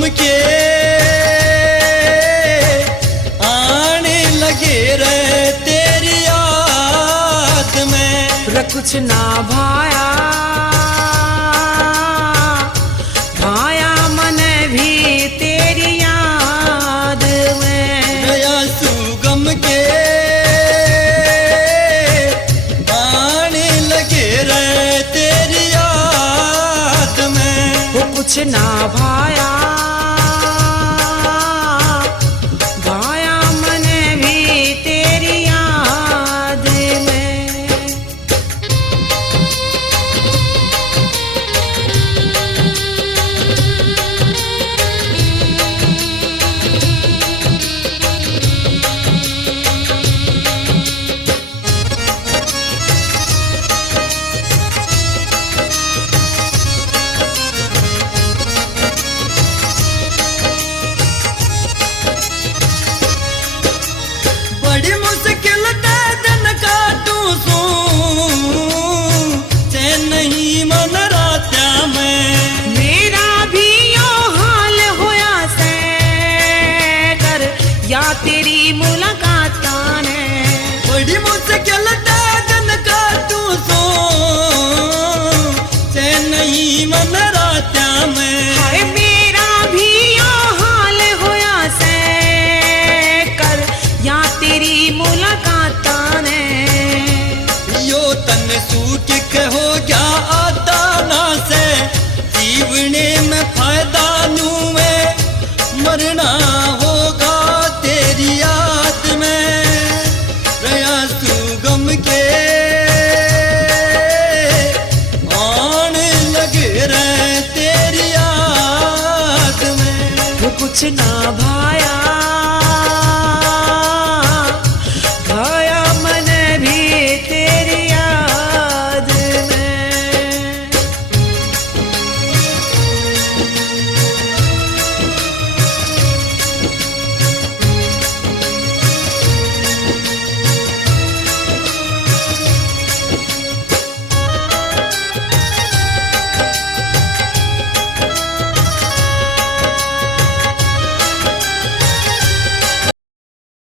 गम के आने लगे रे तेरी याद में। कुछ ना भाया भाया मन भी तेरी याद में। गया सुगम के आने लगे रे तेरी याद में। वो कुछ ना भाया भाया मन भी तेरी याद में। बड़ी मुश्किल ते दिन काटूं सू चैन नहीं मन रात्या में। मेरा भी यो हाल होया से कर या तेरी मुलाकात ने। बड़ी मुश्किल ते दिन काटूं सू चैन नहीं मन रात्या में। हाय